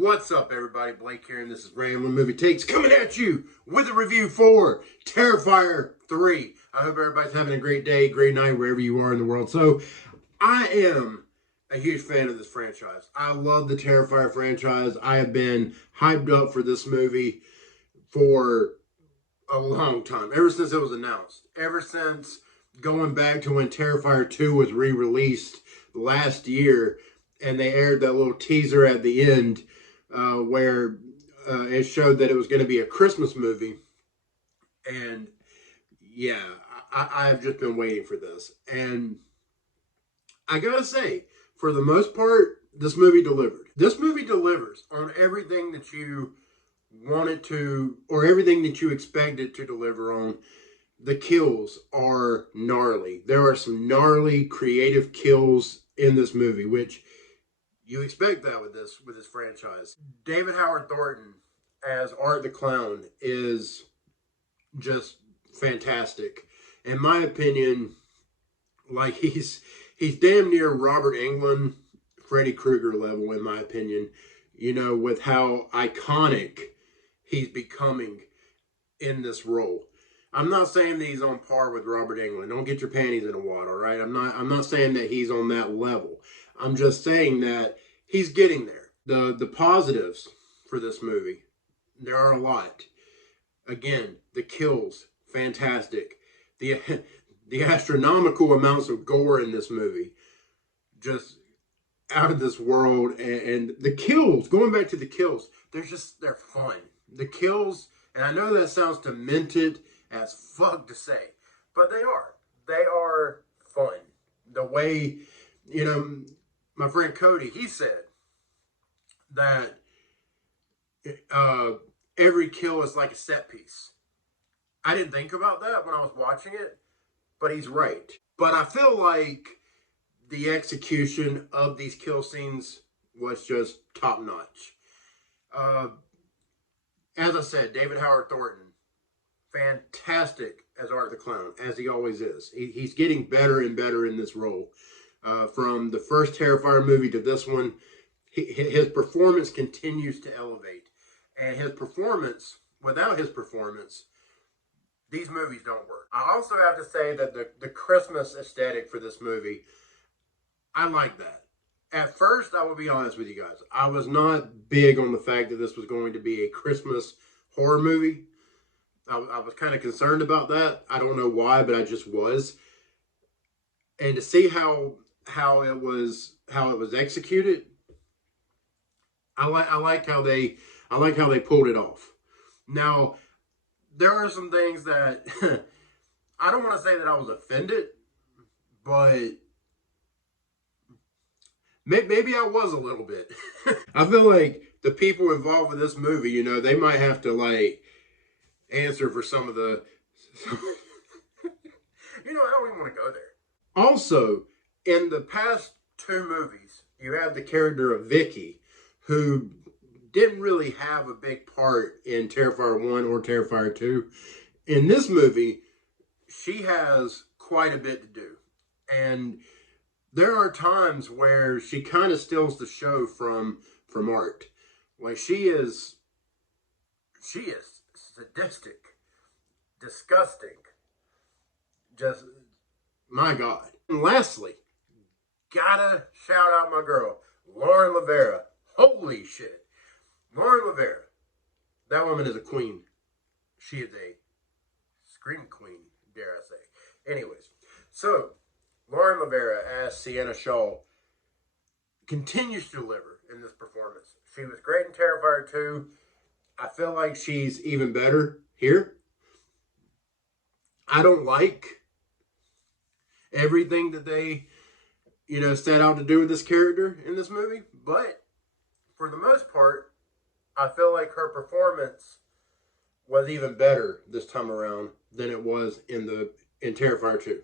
What's up, everybody? Blake here, and this is Rambling Movie Takes coming at you with a review for Terrifier 3. I hope everybody's having a great day, great night, wherever you are in the world. So, I am a huge fan of this franchise. I love the Terrifier franchise. I have been hyped up for this movie for a long time, ever since it was announced. Ever since going back to when Terrifier 2 was re-released last year, and they aired that little teaser at the end where it showed that it was going to be a Christmas movie. And yeah, I've just been waiting for this. And I gotta say, for the most part, this movie delivered. This movie delivers on everything that you wanted to, or everything that you expected to deliver on. The kills are gnarly. There are some gnarly, creative kills in this movie, which you expect that with this franchise. David Howard Thornton as Art the Clown is just fantastic. In my opinion, like he's damn near Robert Englund, Freddy Krueger level, in my opinion. You know, with how iconic he's becoming in this role. I'm not saying that he's on par with Robert Englund. Don't get your panties in a wad, all right? I'm not saying that he's on that level. I'm just saying that he's getting there. The positives for this movie, there are a lot. Again, the kills, fantastic. The astronomical amounts of gore in this movie, just out of this world. And the kills, going back to the kills, they're fun. The kills, and I know that sounds demented as fuck to say, but they are fun. The way, you know, my friend Cody, he said that every kill is like a set piece. I didn't think about that when I was watching it, but he's right. But I feel like the execution of these kill scenes was just top notch. As I said, David Howard Thornton, fantastic as Art the Clown, as he always is. He's getting better and better in this role. From the first Terrifier movie to this one, his performance continues to elevate. And his performance, without his performance, these movies don't work. I also have to say that the Christmas aesthetic for this movie, I like that. At first, I will be honest with you guys, I was not big on the fact that this was going to be a Christmas horror movie. I was kind of concerned about that. I don't know why, but I just was. And to see how it was executed, I like how they pulled it off. Now, there are some things that I don't want to say that I was offended, but maybe I was a little bit. I feel like the people involved with this movie, you know, they might have to like answer for some of the you know, I don't even want to go there. Also, in the past two movies, you have the character of Vicky, who didn't really have a big part in Terrifier 1 or Terrifier 2. In this movie, she has quite a bit to do. And there are times where she kind of steals the show from Art. Like she is sadistic, disgusting. Just, my God. And lastly, gotta shout out my girl, Lauren Lavera. Holy shit. Lauren Lavera. That woman is a queen. She is a scream queen, dare I say. Anyways, so Lauren Lavera as Sienna Shaw continues to deliver in this performance. She was great in Terrifier 2. I feel like she's even better here. I don't like everything that they, you know, set out to do with this character in this movie, but for the most part, I feel like her performance was even better this time around than it was in Terrifier 2.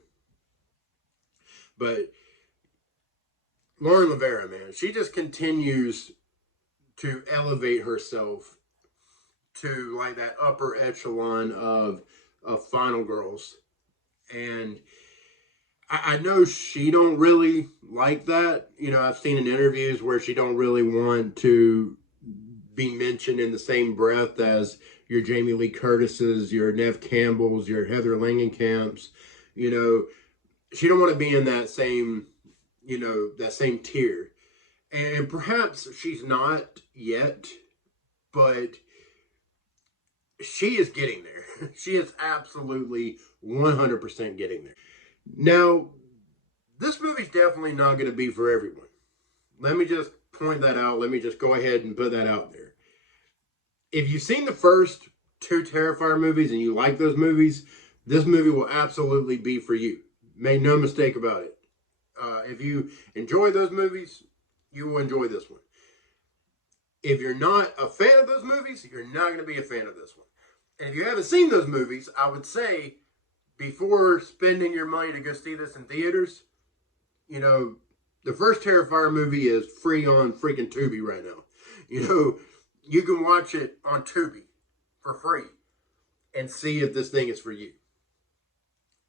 But Lauren Lavera, man, she just continues to elevate herself to like that upper echelon of final girls. And I know she don't really like that. You know, I've seen in interviews where she don't really want to be mentioned in the same breath as your Jamie Lee Curtis's, your Nev Campbell's, your Heather Langenkamp's. You know, she don't want to be in that same, that same tier. And perhaps she's not yet, but she is getting there. She is absolutely 100% getting there. Now, this movie's definitely not going to be for everyone. Let me just point that out. Let me just go ahead and put that out there. If you've seen the first two Terrifier movies and you like those movies, this movie will absolutely be for you. Make no mistake about it. If you enjoy those movies, you will enjoy this one. If you're not a fan of those movies, you're not going to be a fan of this one. And if you haven't seen those movies, I would say before spending your money to go see this in theaters, the first Terrifier movie is free on freaking Tubi right now. You can watch it on Tubi for free and see if this thing is for you.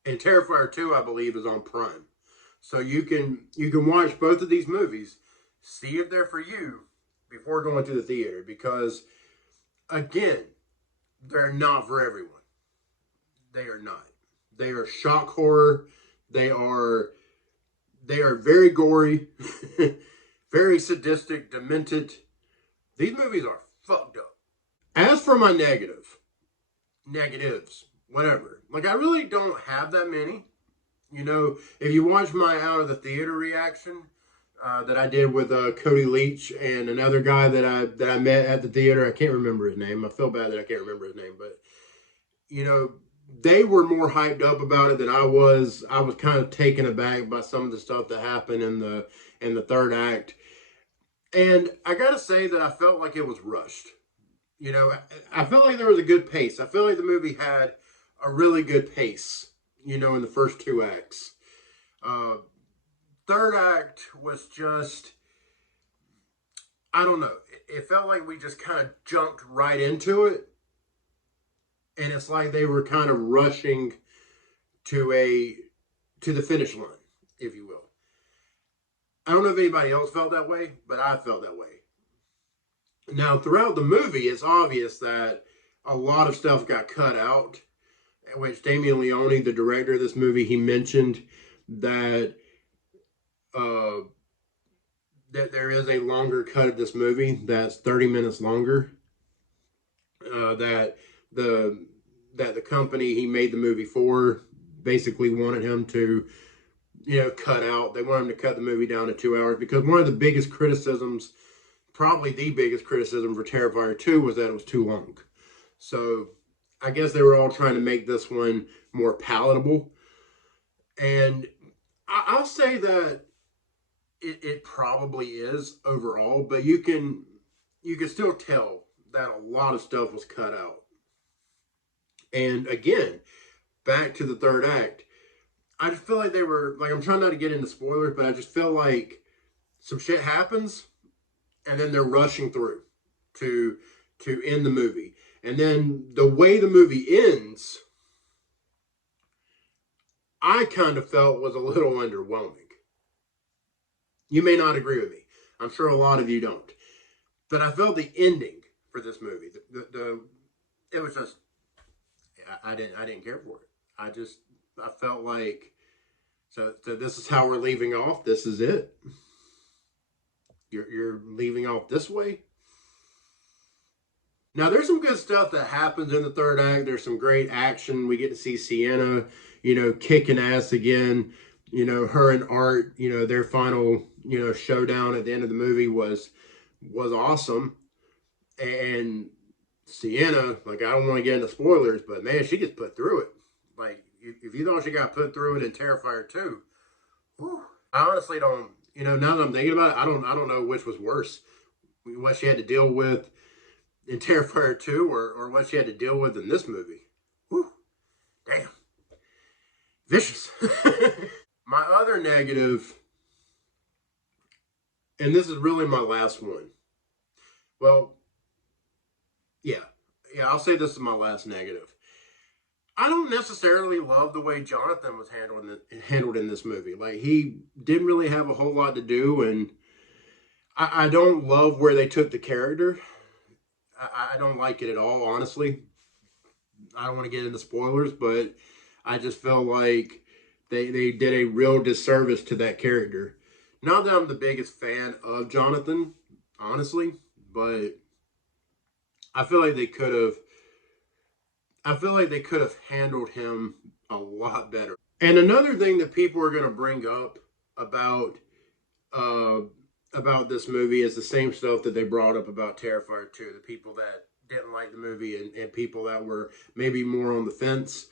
And Terrifier 2, I believe, is on Prime. So you can watch both of these movies, see if they're for you before going to the theater. Because, again, they're not for everyone. They are not. They are shock horror. They are very gory, very sadistic, demented. These movies are fucked up. As for my negatives, whatever. Like, I really don't have that many. If you watch my out of the theater reaction that I did with Cody Leach and another guy that I met at the theater, I can't remember his name. I feel bad that I can't remember his name, but they were more hyped up about it than I was. I was kind of taken aback by some of the stuff that happened in the third act. And I gotta say that I felt like it was rushed. I felt like there was a good pace. I feel like the movie had a really good pace, in the first two acts. Third act was just, I don't know. It felt like we just kind of jumped right into it. And it's like they were kind of rushing to the finish line, if you will. I don't know if anybody else felt that way, but I felt that way. Now, throughout the movie, it's obvious that a lot of stuff got cut out, which Damien Leone, the director of this movie, he mentioned that that there is a longer cut of this movie that's 30 minutes longer. That the company he made the movie for basically wanted him to, cut out. They wanted him to cut the movie down to 2 hours because one of the biggest criticisms, probably the biggest criticism for Terrifier 2 was that it was too long. So I guess they were all trying to make this one more palatable. And I'll say that it probably is overall, but you can still tell that a lot of stuff was cut out. And again, back to the third act, I just feel like they were, like, I'm trying not to get into spoilers, but I just feel like some shit happens and then they're rushing through to end the movie. And then the way the movie ends, I kind of felt was a little underwhelming. You may not agree with me. I'm sure a lot of you don't. But I felt the ending for this movie, it was just, I didn't care for it. I felt like, so this is how we're leaving off. This is it. You're leaving off this way. Now, there's some good stuff that happens in the third act. There's some great action. We get to see Sienna, kicking ass again. Her and Art, their final, showdown at the end of the movie was awesome. And Sienna, like, I don't want to get into spoilers, but man, she gets put through it. Like, if you thought she got put through it in Terrifier 2, whew, I honestly don't, now that I'm thinking about it, I don't know which was worse. What she had to deal with in Terrifier 2 or what she had to deal with in this movie. Whew, damn. Vicious. My other negative, and this is really my last one. Well, yeah, I'll say this is my last negative. I don't necessarily love the way Jonathan was handled in this movie. Like, he didn't really have a whole lot to do, and I don't love where they took the character. I don't like it at all, honestly. I don't want to get into spoilers, but I just felt like they did a real disservice to that character. Not that I'm the biggest fan of Jonathan, honestly, but I feel like they could have. I feel like they could have handled him a lot better. And another thing that people are going to bring up about uh, about this movie is the same stuff that they brought up about Terrifier 2. The people that didn't like the movie and people that were maybe more on the fence.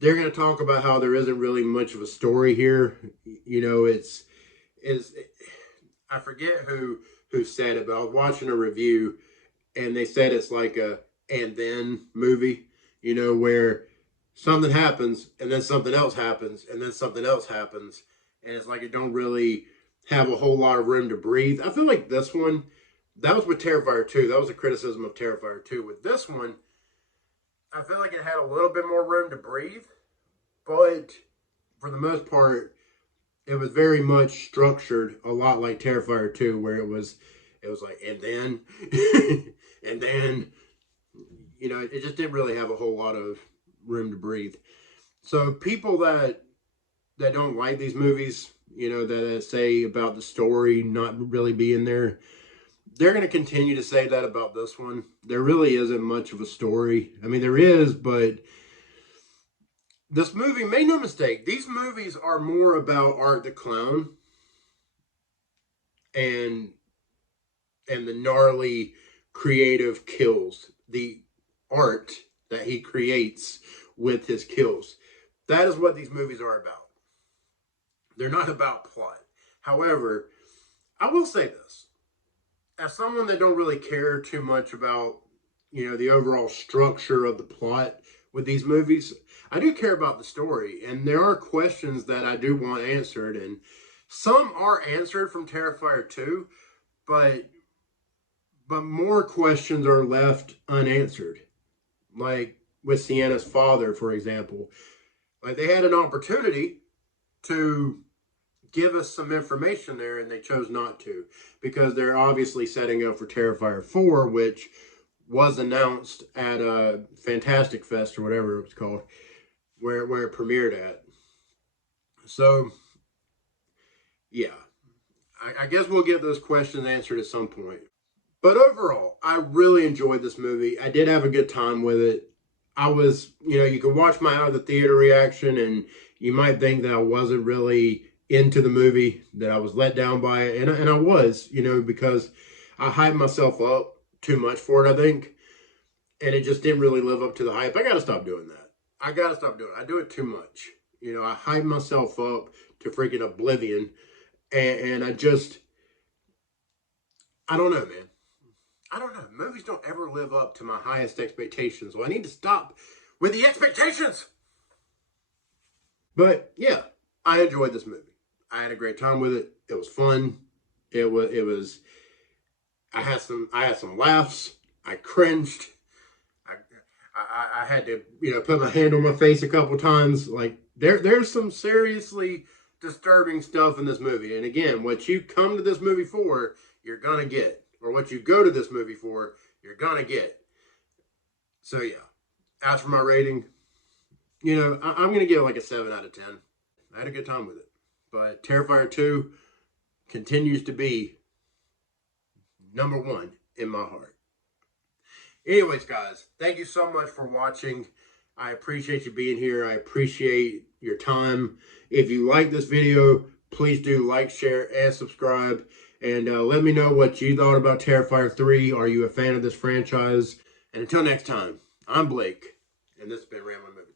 They're going to talk about how there isn't really much of a story here. You know, it's I forget who said it, but I was watching a review and they said it's like a and then movie, you know, where something happens and then something else happens and then something else happens, and it's like it don't really have a whole lot of room to breathe. I feel like this one, that was with Terrifier 2. That was a criticism of Terrifier 2. With this one, I feel like it had a little bit more room to breathe, but for the most part, it was very much structured a lot like Terrifier 2, where it was like, and then, and then, you know, it just didn't really have a whole lot of room to breathe. So people that don't like these movies, you know, that say about the story not really being there, they're going to continue to say that about this one. There really isn't much of a story. I mean, there is, but this movie, make no mistake, these movies are more about Art the Clown and the gnarly creative kills, the art that he creates with his kills. That is what these movies are about. They're not about plot. However, I will say this. As someone that don't really care too much about, you know, the overall structure of the plot with these movies, I do care about the story, and there are questions that I do want answered, and some are answered from Terrifier 2, but more questions are left unanswered. Like with Sienna's father, for example. Like they had an opportunity to give us some information there, and they chose not to, because they're obviously setting up for Terrifier 4, which was announced at a Fantastic Fest or whatever it was called, where it premiered at. So, yeah, I guess we'll get those questions answered at some point. But overall, I really enjoyed this movie. I did have a good time with it. I was, you know, you can watch my out of the theater reaction, and you might think that I wasn't really into the movie, that I was let down by it, and I was, you know, because I hyped myself up too much for it, I think, and it just didn't really live up to the hype. I got to stop doing that. I got to stop doing it. I do it too much. You know, I hype myself up to freaking oblivion, and I just, I don't know, man. I don't know. Movies don't ever live up to my highest expectations. Well, I need to stop with the expectations. But yeah, I enjoyed this movie. I had a great time with it. It was fun. It was I had some laughs. I cringed. I had to, you know, put my hand on my face a couple times. Like there's some seriously disturbing stuff in this movie. And again, what you come to this movie for, you're gonna get. Or what you go to this movie for, you're gonna get. So yeah. As for my rating, you know, I'm gonna give it like a 7 out of 10. I had a good time with it. But Terrifier 2 continues to be number 1 in my heart. Anyways, guys, thank you so much for watching. I appreciate you being here. I appreciate your time. If you like this video, please do like, share, and subscribe. And let me know what you thought about Terrifier 3. Are you a fan of this franchise? And until next time, I'm Blake, and this has been Rambling Movie.